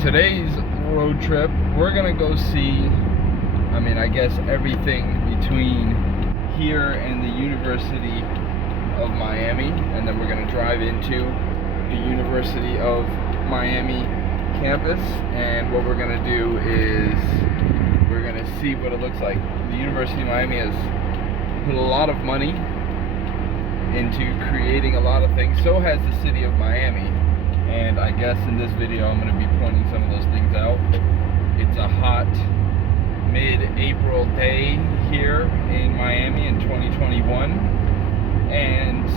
Today's road trip, we're gonna go see, I guess everything between here and the University of Miami, and then we're gonna drive into the University of Miami campus, and what we're gonna do is we're gonna see what it looks like. The University of Miami has put a lot of money into creating a lot of things. So has the city of Miami. And I guess in this video I'm going to be pointing some of those things out. It's a hot mid-April day here in Miami in 2021. And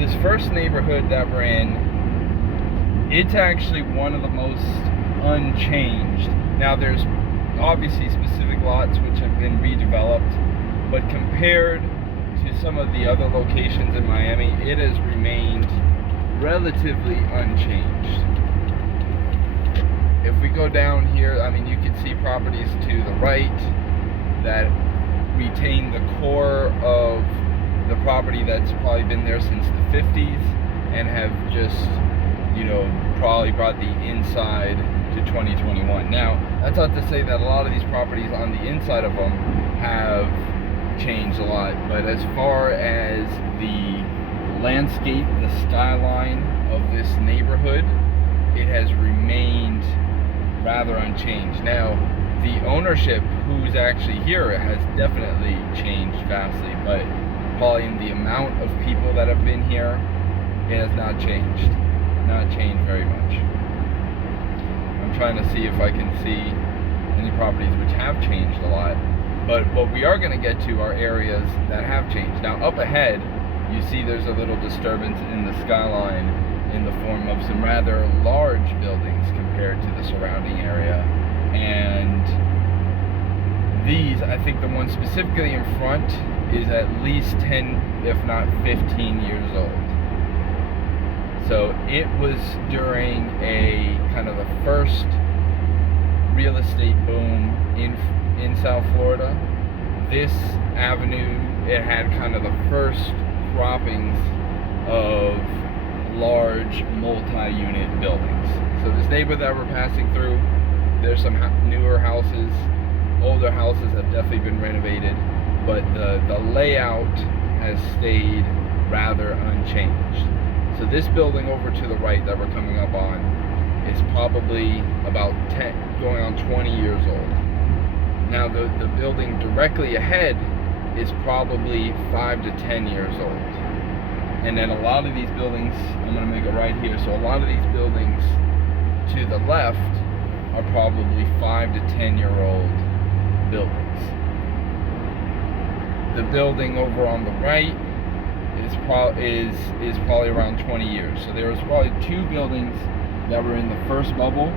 this first neighborhood that we're in, it's actually one of the most unchanged. Now there's obviously specific lots which have been redeveloped, but compared to some of the other locations in Miami, it has remained relatively unchanged. If we go down here, you can see properties to the right that retain the core of the property that's probably been there since the 50s and have just, probably brought the inside to 2021. Now, that's not to say that a lot of these properties on the inside of them have changed a lot, but as far as the landscape, the skyline of this neighborhood, it has remained rather unchanged. Now, the ownership who's actually here has definitely changed vastly, but probably in the amount of people that have been here, it has not changed very much. I'm trying to see if I can see any properties which have changed a lot, but what we are going to get to are areas that have changed. Now, up ahead, you see there's a little disturbance in the skyline in the form of some rather large buildings compared to the surrounding area. And these, I think the one specifically in front is at least 10, if not 15 years old. So it was during a kind of the first real estate boom in South Florida. This avenue, it had kind of the first croppings of large multi-unit buildings. So this neighborhood that we're passing through, there's some newer houses. Older houses have definitely been renovated, but the layout has stayed rather unchanged. So this building over to the right that we're coming up on is probably about 10, going on 20 years old. Now the building directly ahead is probably 5 to 10 years old. And then a lot of these buildings, I'm going to make it right here, so a lot of these buildings to the left are probably 5 to 10 year old buildings. The building over on the right is probably around 20 years. So there was probably two buildings that were in the first bubble,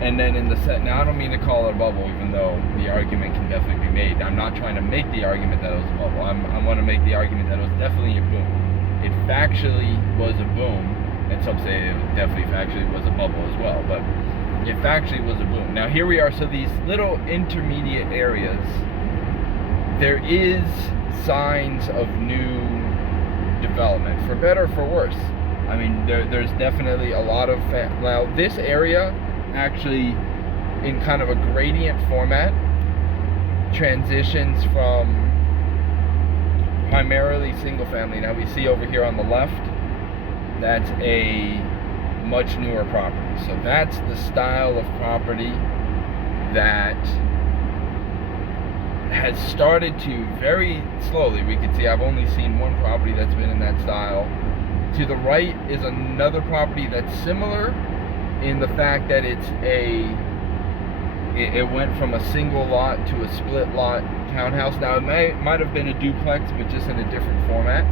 and then in the set. Now I don't mean to call it a bubble, even though the argument can definitely be made. I'm not trying to make the argument that it was a bubble. I want to make the argument that it was definitely a boom. It factually was a boom, and some say it definitely factually was a bubble as well, but it factually was a boom. Now here we are, so these little intermediate areas, there is signs of new development, for better or for worse. There's definitely a lot of now this area actually, in kind of a gradient format, transitions from primarily single family. Now we see over here on the left, that's a much newer property. So that's the style of property that has started to very slowly. We can see I've only seen one property that's been in that style. To the right is another property that's similar in the fact that it went from a single lot to a split lot townhouse. Now it might have been a duplex, but just in a different format,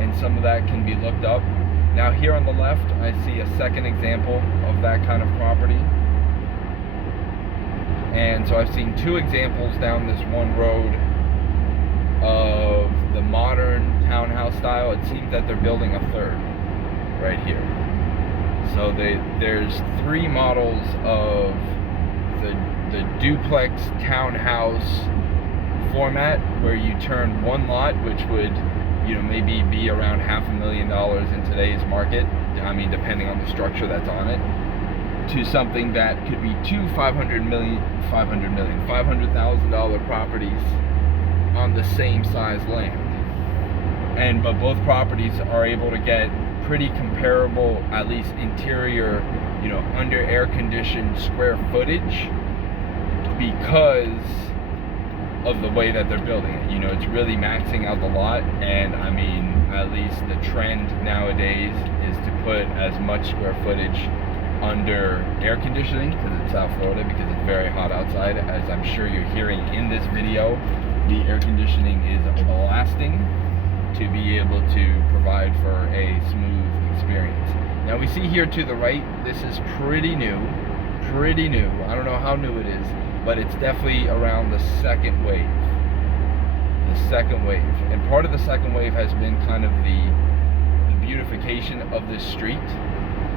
and some of that can be looked up. Now here on the left, I see a second example of that kind of property. And so I've seen two examples down this one road of the modern townhouse style. It seems that they're building a third right here. So there's three models of the duplex townhouse format, where you turn one lot, which would maybe be around $500,000 in today's market, depending on the structure that's on it. to something that could be two $500,000 properties on the same size land. But both properties are able to get pretty comparable, at least interior, under air conditioned square footage, because of the way that they're building it. It's really maxing out the lot, and I mean, at least the trend nowadays is to put as much square footage under air conditioning, because it's South Florida, because it's very hot outside. As I'm sure you're hearing in this video, the air conditioning is blasting to be able to provide for a smooth experience. Now we see here to the right, this is pretty new. I don't know how new it is, but it's definitely around the second wave. And part of the second wave has been kind of the beautification of this street.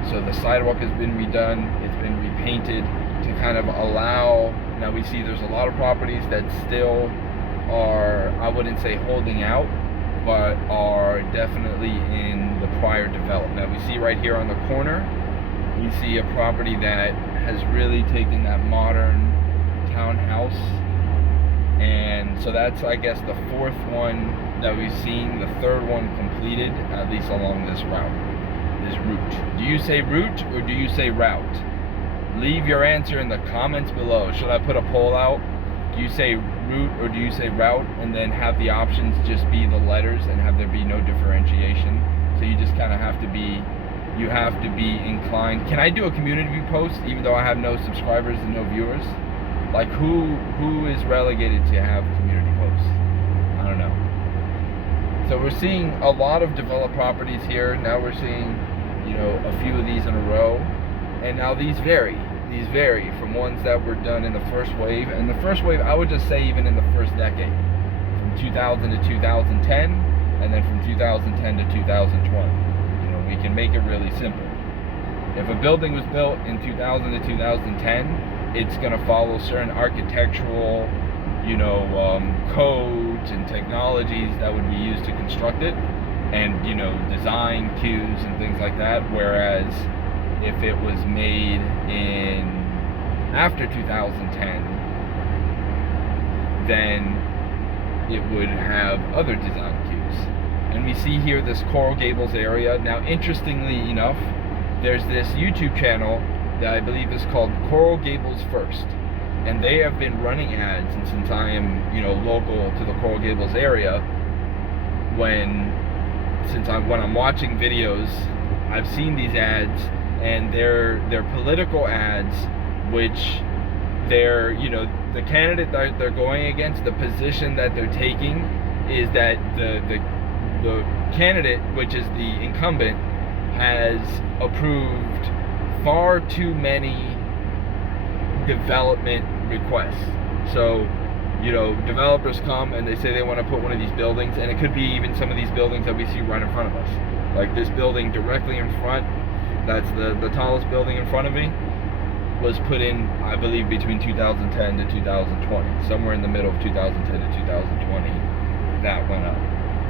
So the sidewalk has been redone, it's been repainted to kind of allow, now we see there's a lot of properties that still are, I wouldn't say holding out, but are definitely in the prior development. Now we see right here on the corner, we see a property that has really taken that modern townhouse, and so that's, I guess, the fourth one that we've seen, the third one completed, at least along this route. This route. Do you say route or do you say route? Leave your answer in the comments below. Should I put a poll out? Do you say route or do you say route, and then have the options just be the letters and have there be no differentiation? So you just kind of have to be, inclined. Can I do a community post even though I have no subscribers and no viewers? Like who is relegated to have community posts? I don't know. So we're seeing a lot of developed properties here. Now we're seeing, a few of these in a row. And now these vary from ones that were done in the first wave. And the first wave, I would just say even in the first decade, from 2000 to 2010, and then from 2010 to 2020. We can make it really simple. If a building was built in 2000 to 2010, it's going to follow certain architectural, codes and technologies that would be used to construct it, and design cues and things like that. Whereas if it was made in after 2010, then it would have other design cues. And we see here this Coral Gables area. Now, interestingly enough, there's this YouTube channel that I believe is called Coral Gables First, and they have been running ads. And since I am, local to the Coral Gables area, when I'm watching videos, I've seen these ads, and they're political ads, which they're, the candidate that they're going against, the position that they're taking is that the candidate, which is the incumbent, has approved far too many development requests. So, developers come and they say they want to put one of these buildings, and it could be even some of these buildings that we see right in front of us. Like this building directly in front, that's the tallest building in front of me, was put in, I believe, between 2010 to 2020. Somewhere in the middle of 2010 to 2020, that went up.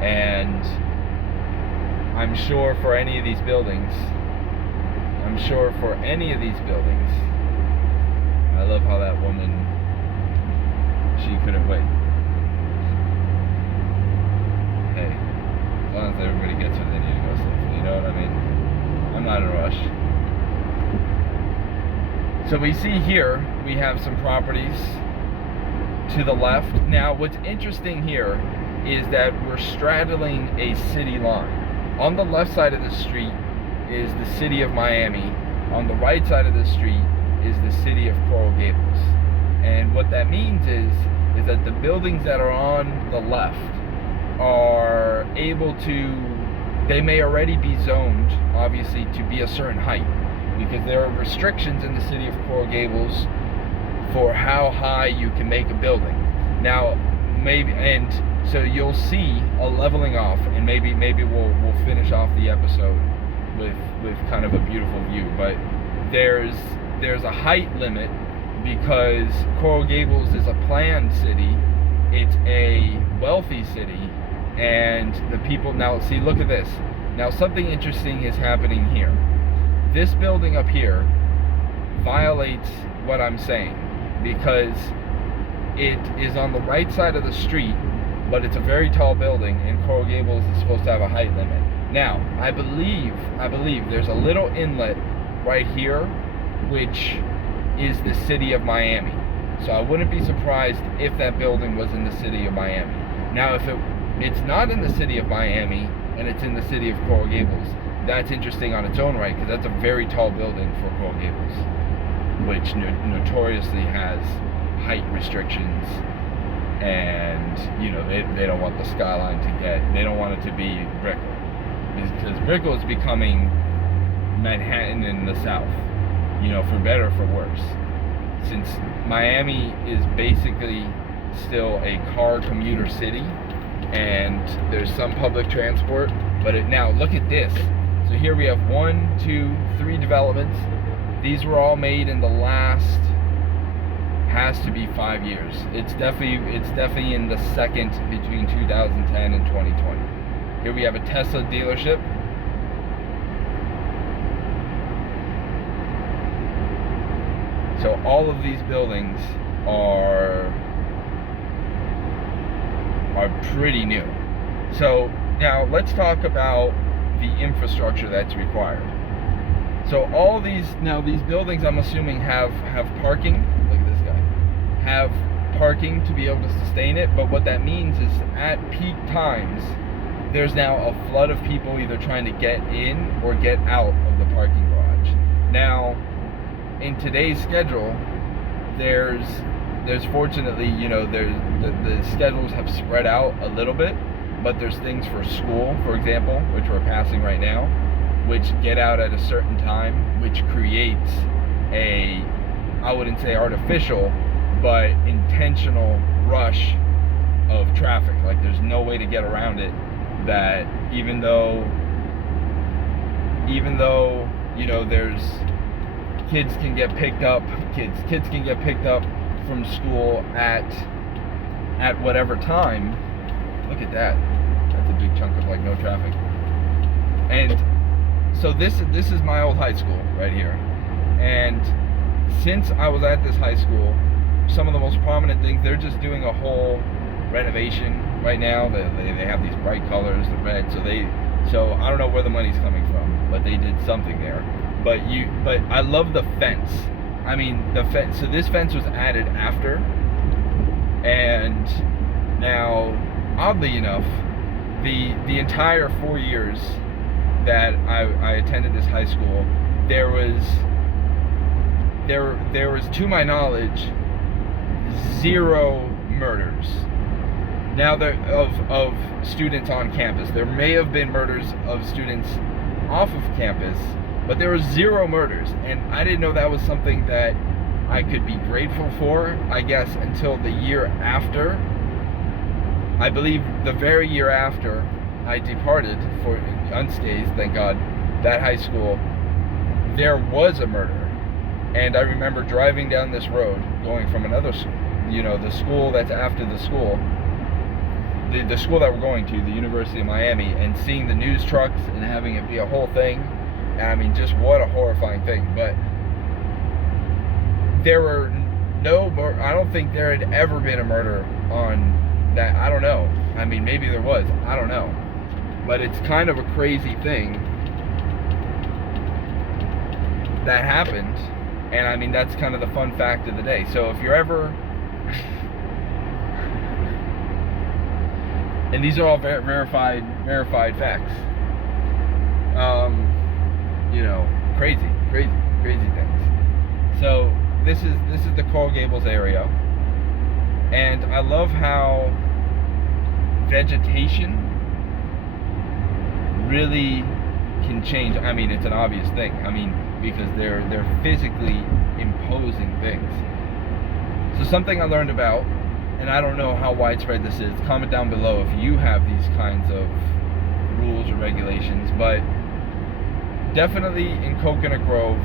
And I'm sure for any of these buildings, I love how that woman, she couldn't wait. Hey, as long as everybody gets where they need to go safely, you know what I mean? I'm not in a rush. So we see here, we have some properties to the left. Now, what's interesting here is that we're straddling a city line. On the left side of the street is the city of Miami. On the right side of the street is the city of Coral Gables. And what that means is that the buildings that are on the left are able to, they may already be zoned, obviously, to be a certain height, because there are restrictions in the city of Coral Gables for how high you can make a building. Now, maybe, and so you'll see a leveling off, and maybe we'll finish off the episode with kind of a beautiful view. But there's a height limit, because Coral Gables is a planned city. It's a wealthy city, and the people, now see, look at this. Now something interesting is happening here. This building up here, violates what I'm saying, because it is on the right side of the street, but it's a very tall building, and Coral Gables is supposed to have a height limit. Now, I believe there's a little inlet right here, which is the city of Miami. So I wouldn't be surprised if that building was in the city of Miami. Now, if it's not in the city of Miami and it's in the city of Coral Gables, that's interesting on its own right, because that's a very tall building for Coral Gables, which notoriously has height restrictions, and they don't want the skyline they don't want it to be Brickell, because Brickell is becoming Manhattan in the South, for better or for worse, since Miami is basically still a car commuter city, and there's some public transport, but now look at this. So here we have 1, 2, 3 developments. These were all made in the last, has to be 5 years. It's definitely in the second, between 2010 and 2020. Here we have a Tesla dealership. So all of these buildings are pretty new. So now let's talk about the infrastructure that's required. So all these buildings, I'm assuming, have parking. Look at this guy. Have parking to be able to sustain it, but what that means is at peak times there's now a flood of people either trying to get in or get out of the parking garage. Now, in today's schedule, there's fortunately, the schedules have spread out a little bit, but there's things for school, for example, which we're passing right now, which get out at a certain time, which creates I wouldn't say artificial, but intentional rush of traffic. Like, there's no way to get around it, that even though there's kids can get picked up from school at whatever time. Look at that. That's a big chunk of no traffic. And so this is my old high school right here. And since I was at this high school, some of the most prominent things, they're just doing a whole renovation right now. They have these bright colors, the red. So I don't know where the money's coming from, but they did something there. But I love the fence. I mean, the fence. So this fence was added after, and now, oddly enough, the entire 4 years that I attended this high school, there was, to my knowledge, 0 murders. Now, of students on campus. There may have been murders of students off of campus, but there were 0 murders, and I didn't know that was something that I could be grateful for, I guess, until the year after. I believe the very year after I departed for unscathed, thank God, that high school, there was a murder. And I remember driving down this road, going from another, the school that's after the school, the school that we're going to, the University of Miami, and seeing the news trucks and having it be a whole thing. And I mean, just what a horrifying thing. But there were I don't think there had ever been a murder on that. I don't know. I mean, maybe there was. I don't know. But it's kind of a crazy thing that happened. And I mean, that's kind of the fun fact of the day. So if you're ever... and these are all verified facts. Crazy things. So this is the Coral Gables area, and I love how vegetation really can change. I mean, it's an obvious thing. I mean, because they're physically imposing things. So something I learned about, and I don't know how widespread this is, comment down below if you have these kinds of rules or regulations, but definitely in Coconut Grove,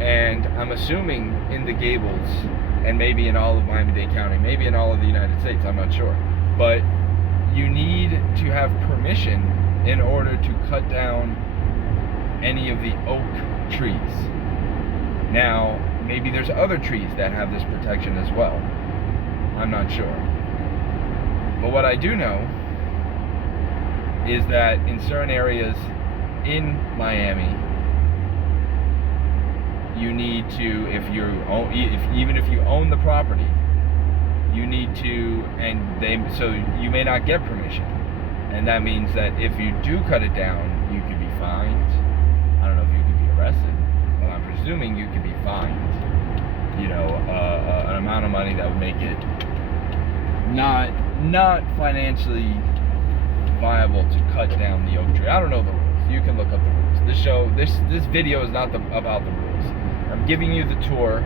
and I'm assuming in the Gables, and maybe in all of Miami-Dade County, maybe in all of the United States, I'm not sure, but you need to have permission in order to cut down any of the oak trees. Now, maybe there's other trees that have this protection as well. I'm not sure. But what I do know is that in certain areas in Miami, you need to, even if you own the property, you need to, so you may not get permission. And that means that if you do cut it down, you could be fined. I don't know if you could be arrested, but I'm presuming you could be fined. An amount of money that would make it not financially viable to cut down the oak tree. I don't know the rules. You can look up the rules. This video is not about the rules. I'm giving you the tour.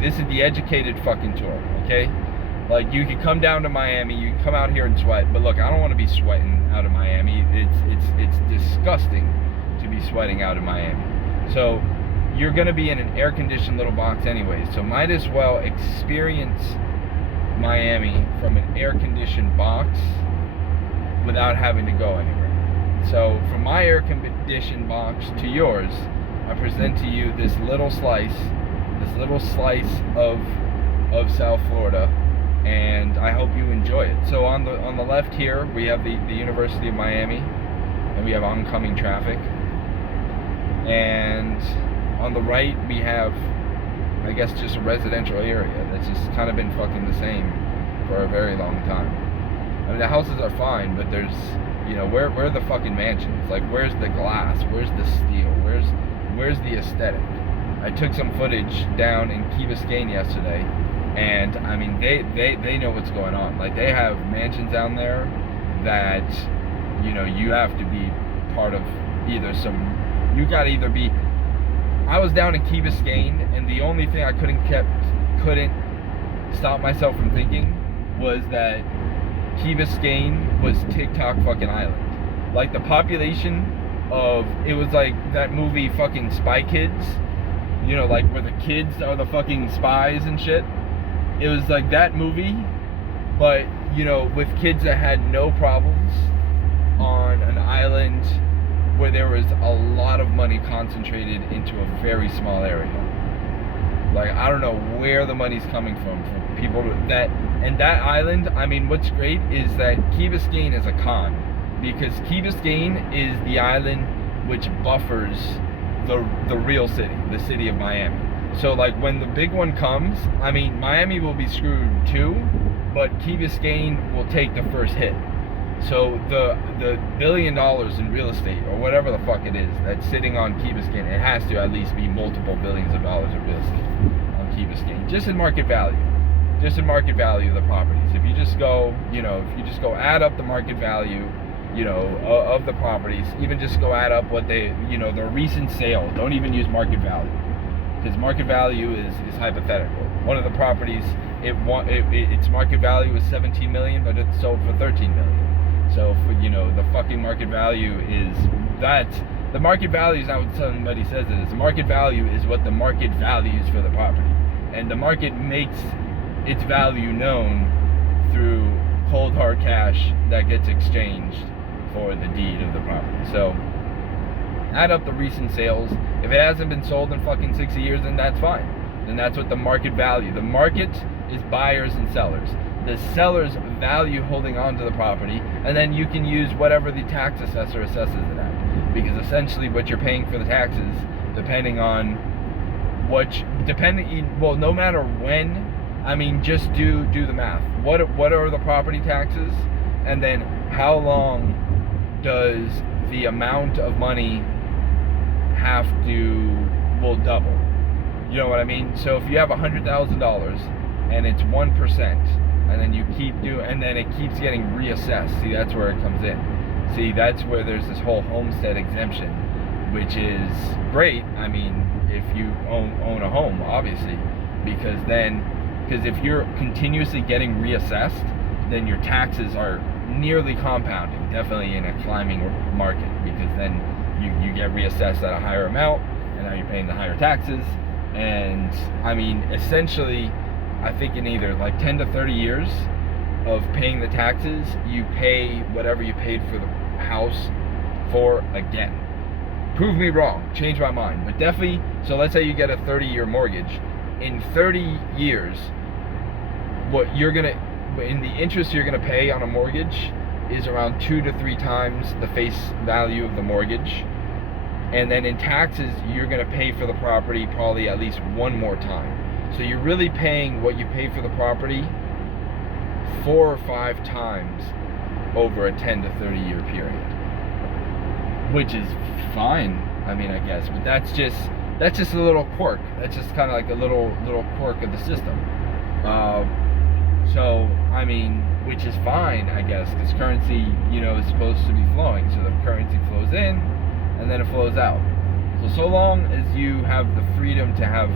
This is the educated fucking tour, okay? Like, you can come down to Miami, you can come out here and sweat, but look, I don't want to be sweating out of Miami. It's disgusting to be sweating out of Miami. So you're gonna be in an air-conditioned little box anyway, so might as well experience Miami from an air-conditioned box without having to go anywhere. So from my air-conditioned box to yours, I present to you this little slice of South Florida, and I hope you enjoy it. So on the left here, we have the University of Miami, and we have oncoming traffic. And on the right, we have, I guess, just a residential area that's just kind of been fucking the same for a very long time. I mean, the houses are fine, but there's, where are the fucking mansions? Like, where's the glass? Where's the steel? Where's the aesthetic? I took some footage down in Key Biscayne yesterday, and I mean, they know what's going on. Like, they have mansions down there that, you have to be part of I was down in Key Biscayne, and the only thing I couldn't stop myself from thinking was that Key Biscayne was TikTok fucking island. Like, the population it was like that movie fucking Spy Kids, like where the kids are the fucking spies and shit. It was like that movie, but with kids that had no problems on an island where there was a lot of money concentrated into a very small area. Like, I don't know where the money's coming from people that island. I mean, what's great is that Key Biscayne is a con, because Key Biscayne is the island which buffers the real city, the city of Miami. So, like, when the big one comes, I mean, Miami will be screwed too, but Key Biscayne will take the first hit. So the $1 billion in real estate, or whatever the fuck it is, that's sitting on Key Biscayne, it has to at least be multiple billions of dollars of real estate on Key Biscayne, just in market value of the properties. If you just go, add up the market value, of the properties, even just go add up what they, their recent sales. Don't even use market value, because market value is hypothetical. One of the properties, its market value is 17 million, but it's sold for 13 million. So for, the fucking market value is that. The market value is not what somebody says it is. The market value is what the market values for the property, and the market makes its value known through cold hard cash that gets exchanged for the deed of the property. So add up the recent sales. If it hasn't been sold in fucking 60 years, then that's fine. Then that's what the market value. The market is buyers and sellers. The sellers value holding on to the property, and then you can use whatever the tax assessor assesses it at. Because essentially what you're paying for the taxes, depending on no matter when, I mean, just do the math. What are the property taxes, and then how long does the amount of money will double? You know what I mean? So if you have $100,000 and it's 1%, and then you and then it keeps getting reassessed. See, that's where it comes in. See, that's where there's this whole homestead exemption, which is great. I mean, if you own a home, obviously, because if you're continuously getting reassessed, then your taxes are nearly compounding, definitely in a climbing market, because then you get reassessed at a higher amount, and now you're paying the higher taxes. And I mean, essentially, I think in either like 10 to 30 years of paying the taxes, you pay whatever you paid for the house for again. Prove me wrong, change my mind. But definitely, so let's say you get a 30-year mortgage. In 30 years, in the interest you're gonna pay on a mortgage is around 2 to 3 times the face value of the mortgage. And then in taxes, you're gonna pay for the property probably at least one more time. So you're really paying what you pay for the property 4 or 5 times over a 10 to 30 year period, which is fine, I mean, I guess, but that's just a little quirk. That's just kind of like a little quirk of the system. So I mean, which is fine, I guess, because currency, is supposed to be flowing. So the currency flows in, and then it flows out. So long as you have the freedom to have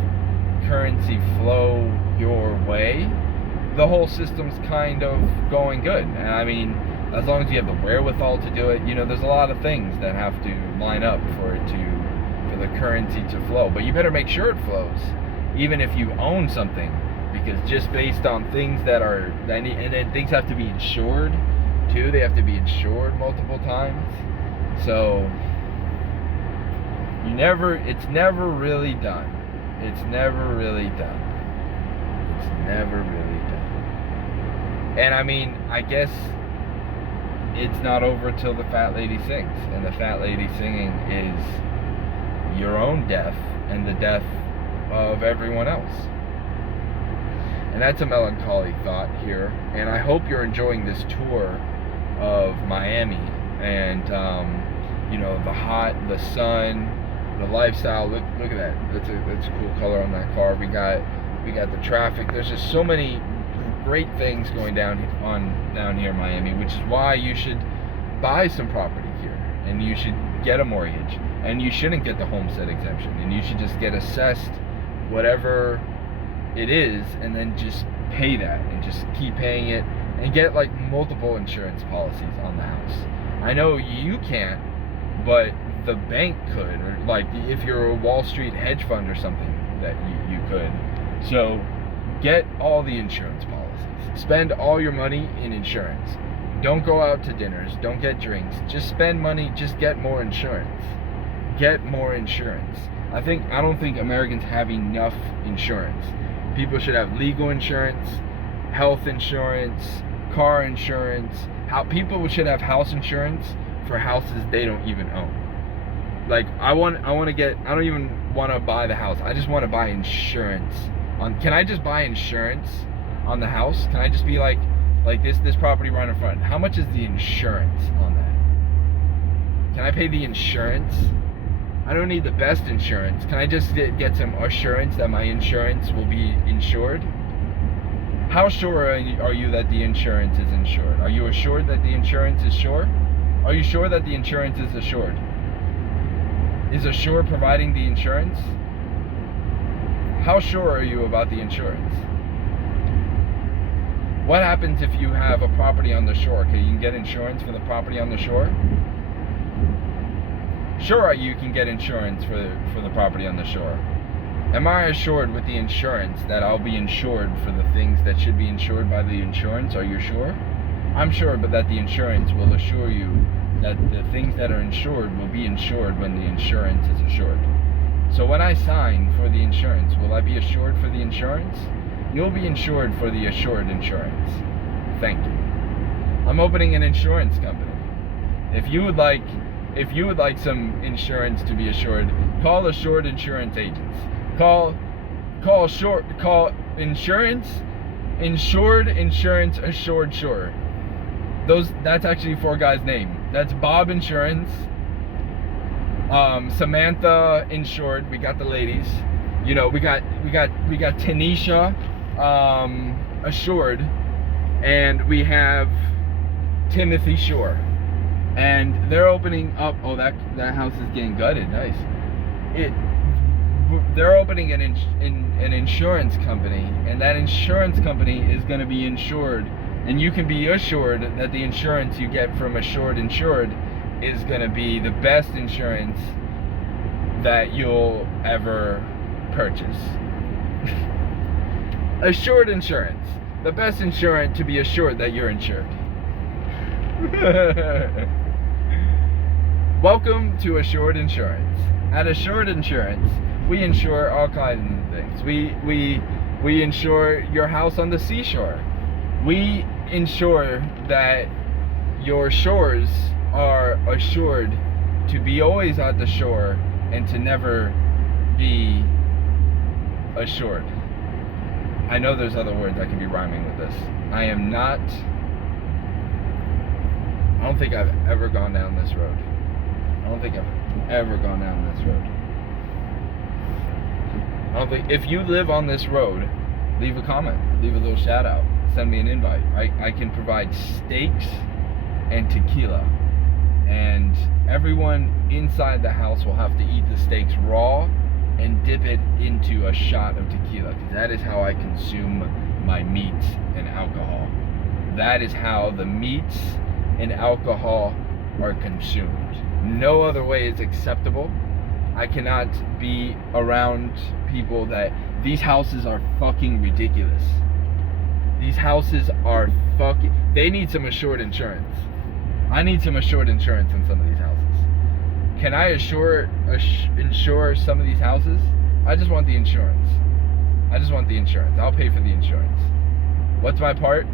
currency flow your way, the whole system's kind of going good. And I mean, as long as you have the wherewithal to do it, there's a lot of things that have to line up for the currency to flow. But you better make sure it flows, even if you own something, because just based on things and then things have to be insured too. They have to be insured multiple times. So it's never really done. It's never really done. And I mean, I guess it's not over till the fat lady sings, and the fat lady singing is your own death and the death of everyone else. And that's a melancholy thought here, and I hope you're enjoying this tour of Miami, and the hot, the sun, the lifestyle. Look at that. That's a cool color on that car. We got the traffic. There's just so many great things going down here in Miami, which is why you should buy some property here, and you should get a mortgage, and you shouldn't get the homestead exemption, and you should just get assessed whatever it is, and then just pay that, and just keep paying it, and get like multiple insurance policies on the house. I know you can't, but the bank could, or like if you're a Wall Street hedge fund or something, that you could. So get all the insurance policies. Spend all your money in insurance. Don't go out to dinners. Don't get drinks. Just spend money. Just get more insurance. Get more insurance. I don't think Americans have enough insurance. People should have legal insurance, health insurance, car insurance. People should have house insurance for houses they don't even own. Like I don't even want to buy the house. I just want to buy insurance. Can I just buy insurance on the house? Can I just be like this property right in front? How much is the insurance on that? Can I pay the insurance? I don't need the best insurance. Can I just get some assurance that my insurance will be insured? How sure are you that the insurance is insured? Are you assured that the insurance is sure? Are you sure that the insurance is assured? Is Assure providing the insurance? How sure are you about the insurance? What happens if you have a property on the shore? Can you get insurance for the property on the shore? Sure, you can get insurance for the property on the shore. Am I assured with the insurance that I'll be insured for the things that should be insured by the insurance? Are you sure? I'm sure, but that the insurance will assure you that the things that are insured will be insured when the insurance is assured. So when I sign for the insurance, will I be assured for the insurance? You'll be insured for the assured insurance. Thank you. I'm opening an insurance company. If you would like some insurance to be assured, call Assured Insurance Agents. Call insurance, insured insurance, assured sure. That's actually 4 guys' name. That's Bob Insurance, Samantha Insured. We got the ladies. We got Tanisha Assured, and we have Timothy Shore. And they're opening up. Oh, that house is getting gutted. Nice. They're opening an insurance company, and that insurance company is going to be insured, and you can be assured that the insurance you get from Assured Insured is going to be the best insurance that you'll ever purchase. Assured Insurance, the best insurance to be assured that you're insured. Welcome to Assured Insurance. At Assured Insurance, we insure all kinds of things. We insure your house on the seashore. We ensure that your shores are assured to be always at the shore and to never be assured. I know there's other words I can be rhyming with this. I don't think I've ever gone down this road. If you live on this road, leave a comment, leave a little shout out, send me an invite. I can provide steaks and tequila, and everyone inside the house will have to eat the steaks raw and dip it into a shot of tequila, because that is how I consume my meats and alcohol. That is how the meats and alcohol are consumed. No other way is acceptable. I cannot be around people that these houses are fucking ridiculous. These houses are they need some assured insurance. I need some assured insurance in some of these houses. Can I insure some of these houses? I just want the insurance. I'll pay for the insurance. What's my part?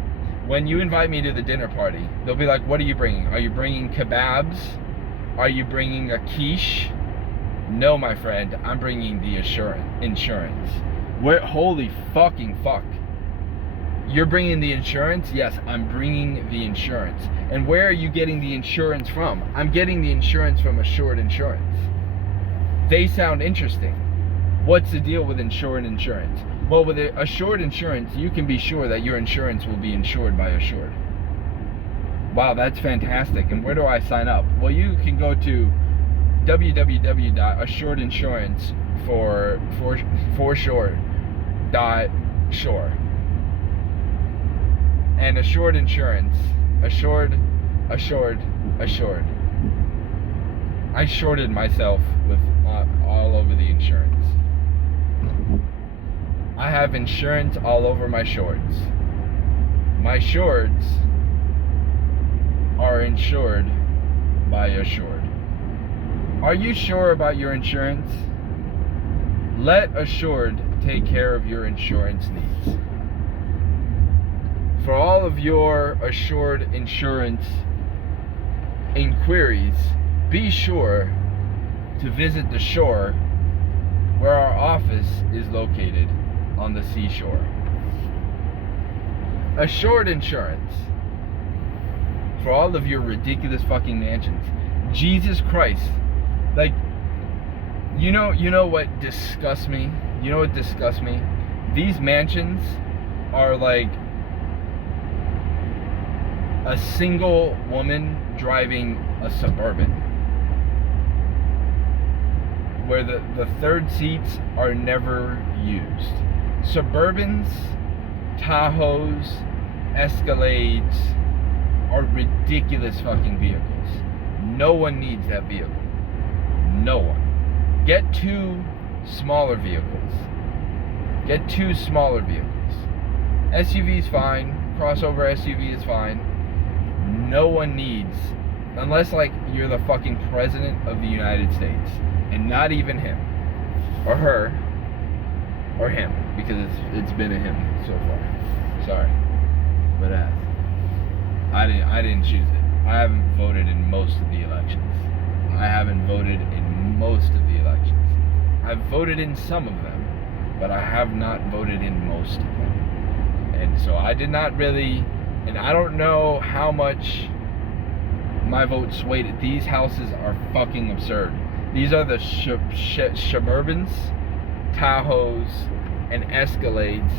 When you invite me to the dinner party, they'll be like, what are you bringing? Are you bringing kebabs? Are you bringing a quiche? No, my friend, I'm bringing the insurance. Holy fucking fuck. You're bringing the insurance? Yes, I'm bringing the insurance. And where are you getting the insurance from? I'm getting the insurance from Assured Insurance. They sound interesting. What's the deal with insured insurance? Well, with Assured Insurance, you can be sure that your insurance will be insured by Assured. Wow, that's fantastic. And where do I sign up? Well, you can go to www.assuredinsurance .shore. And Assured Insurance, assured. I shorted myself with all over the insurance. I have insurance all over my shorts. My shorts are insured by Assured. Are you sure about your insurance? Let Assured take care of your insurance needs. For all of your Assured Insurance inquiries, be sure to visit the shore where our office is located on the seashore. Assured Insurance. For all of your ridiculous fucking mansions. Jesus Christ. Like, you know what disgusts me? These mansions are like a single woman driving a Suburban, where the third seats are never used. Suburbans, Tahoes, Escalades are ridiculous fucking vehicles. No one needs that vehicle. No one. Get two smaller vehicles. SUV is fine. Crossover SUV is fine. No one needs, unless like you're the fucking president of the United States, and not even him, or her, or him, because it's been a him so far. Sorry, but I didn't choose it. I haven't voted in most of the elections. I've voted in some of them, but I have not voted in most of them. And so I did not really, and I don't know how much my vote swayed. These houses are fucking absurd. These are the Suburbans, Tahoes, and Escalades.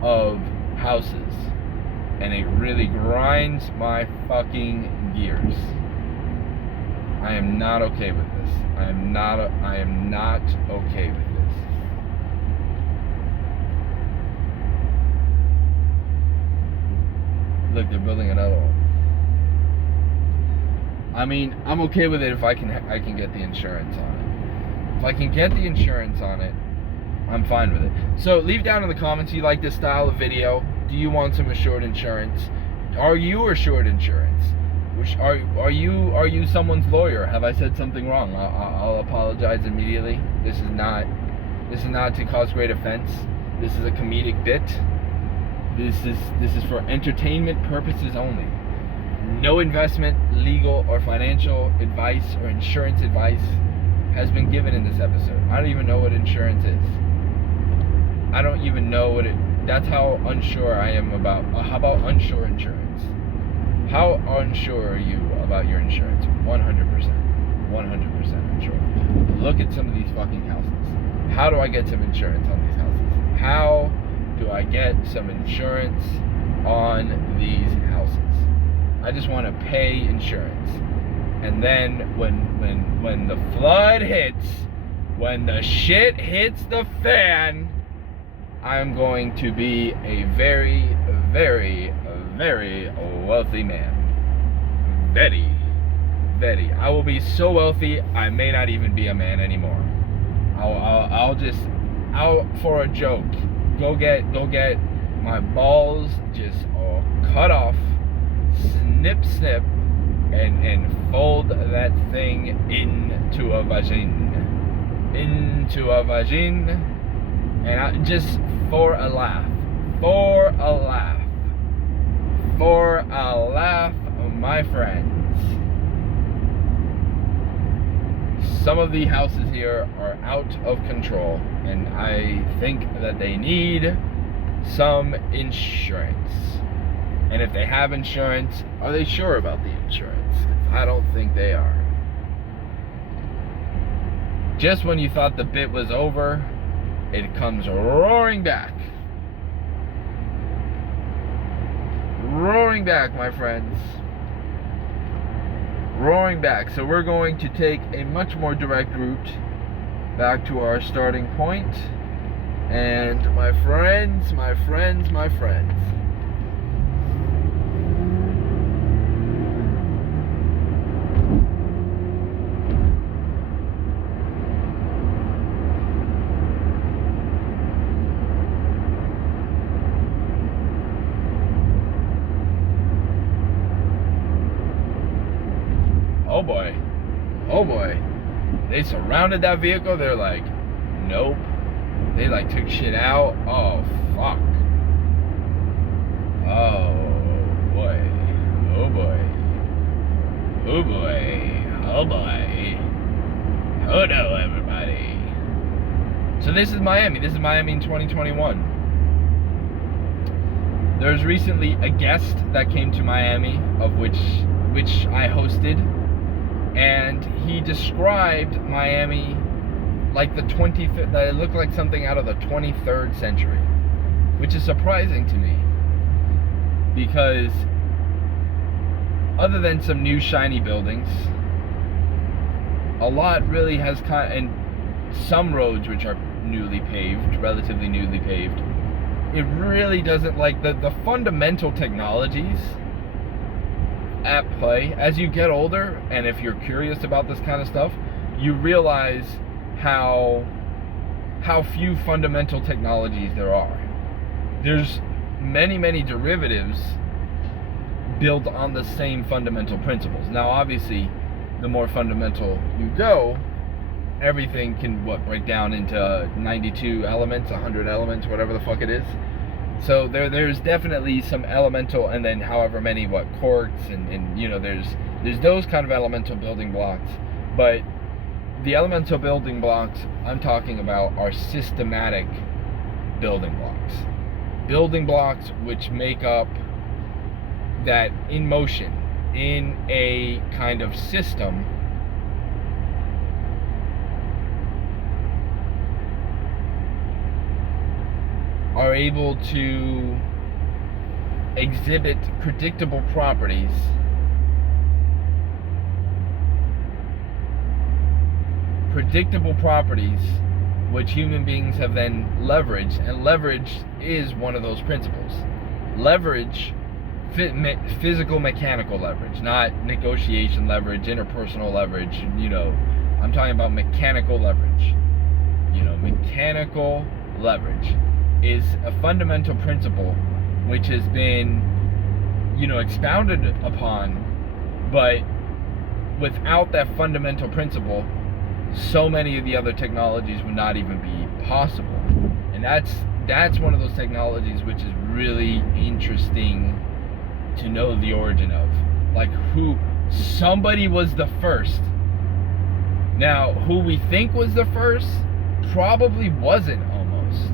Of houses, and it really grinds my fucking gears. I am not okay with this. I am not okay with this. Look, they're building another one. I mean, I'm okay with it if I can get the insurance on it. If I can get the insurance on it, I'm fine with it. So leave down in the comments, you like this style of video. Do you want some assured insurance? Are you assured insurance? Are you someone's lawyer? Have I said something wrong? I'll apologize immediately. This is not to cause great offense. This is a comedic bit. This is for entertainment purposes only. No investment, legal, or financial advice or insurance advice has been given in this episode. I don't even know what insurance is. I don't even know what it... That's how unsure I am about... how about unsure insurance? How unsure are you about your insurance? 100%. 100% unsure. Look at some of these fucking houses. How do I get some insurance on these houses? How do I get some insurance on these houses? I just want to pay insurance. And then when the flood hits, when the shit hits the fan, I'm going to be a very, very, very wealthy man. Very, very. I will be so wealthy, I may not even be a man anymore. I'll just, for a joke, go get my balls just all cut off, snip, and fold that thing into a vagine. And I, just for a laugh, my friends. Some of the houses here are out of control, and I think that they need some insurance. And if they have insurance, are they sure about the insurance? I don't think they are. Just when you thought the bit was over, it comes roaring back. Roaring back, my friends. Roaring back. So we're going to take a much more direct route back to our starting point. And my friends. Oh boy. They surrounded that vehicle. They're like, nope. They like took shit out. Oh fuck. Oh boy. Oh no, everybody. So this is Miami. This is Miami in 2021. There's recently a guest that came to Miami, of which I hosted. And he described Miami like the 25th, that it looked like something out of the 23rd century, which is surprising to me, because other than some new shiny buildings, a lot really has and some roads which are newly paved, relatively newly paved, it really doesn't, like the fundamental technologies at play as you get older, and if you're curious about this kind of stuff, you realize how few fundamental technologies there are. There's many derivatives built on the same fundamental principles. Now obviously the more fundamental you go, everything can break down into 92 elements, 100 elements, whatever the fuck it is. So there's definitely some elemental, and then however many quarks and you know, there's those kind of elemental building blocks. But the elemental building blocks I'm talking about are systematic building blocks. Building blocks which make up that in motion, in a kind of system, are able to exhibit predictable properties which human beings have then leveraged, and leverage is one of those principles. Leverage, physical mechanical leverage, not negotiation leverage, interpersonal leverage, you know, I'm talking about mechanical leverage. Mechanical leverage is a fundamental principle which has been, expounded upon, but without that fundamental principle, so many of the other technologies would not even be possible. And that's one of those technologies which is really interesting to know the origin of. Like, somebody was the first. Now, who we think was the first probably wasn't, almost.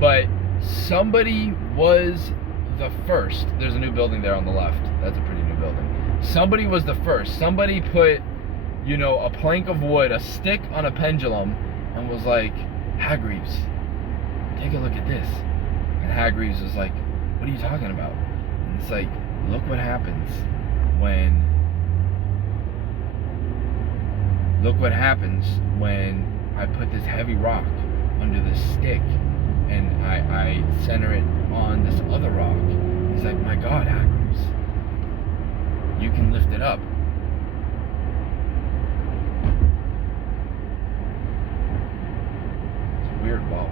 But somebody was the first. There's a new building there on the left. That's a pretty new building. Somebody was the first. Somebody put, a plank of wood, a stick on a pendulum, and was like, Hargreaves, take a look at this. And Hargreaves was like, what are you talking about? And it's like, look what happens when I put this heavy rock under this stick and I center it on this other rock. He's like, my God, Hargreaves, you can lift it up. It's a weird ball.